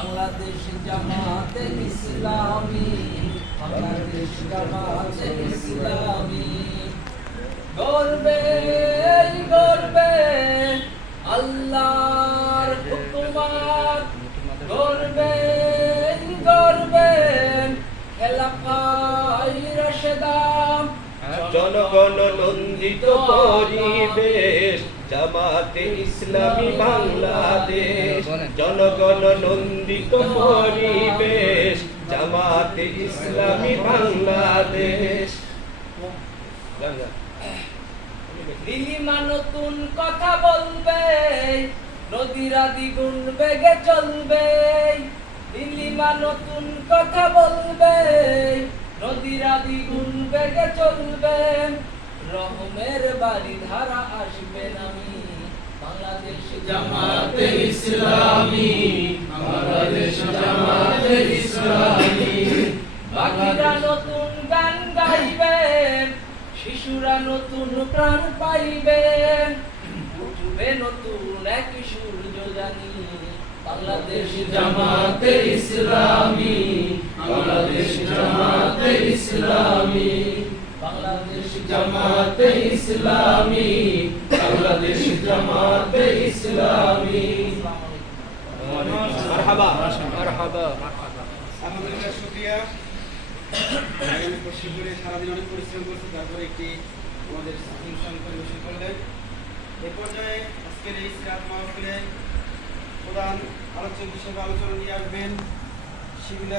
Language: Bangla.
বাংলাদেশ জামাতে ইসলামী, বাংলাদেশ জামাতে ইসলামী। গর্বে গর্বে আল্লাহর হুকুমত, গর্বে গর্বে খেলাফায়ে রাশেদা। জনগণ নন্দিত পরিবেশ, জামাতে ইসলামী বাংলাদেশ। জনগণ নন্দিত পরিবেশ, জামাতে ইসলামী বাংলাদেশ। নীলিমা নতুন কথা বলবে, নদীরা দ্বিগুণ বেগে চলবে। নীলিমা নতুন কথা বলবে, নদীরা দ্বিগুণ বেগে চলবে। রহমের বাড়ি ধারা আসবে নামি, বাংলাদেশ জামাতে ইসলামী, বাংলাদেশ জামাতে ইসলামী। বাকিরা নতুন গান গাইবেন, শিশুরা নতুন প্রাণ পাইবেন। উঠবে নতুন এক সূর্য জানি, বাংলাদেশ জামাতে ইসলামী, বাংলাদেশ জামাতে ইসলামী। বাংলাদেশ জামাতে ইসলামী, বাংলাদেশ জামাতে ইসলামী। মারহাবা মারহাবা। আলহামদুলিল্লাহ, শুকরিয়া। আগামী পশ্চিমপুরে সারাদিন অনেক পরিশ্রম করছে, তারপরে একটি আমাদের অনুষ্ঠান পরিবেশন করলেন। এ পর্যায়ে আজকের এই সিরাত মাহফিলে প্রধান আলোচক হিসেবে আলোচনা নিয়ে আসবেন শিবিলা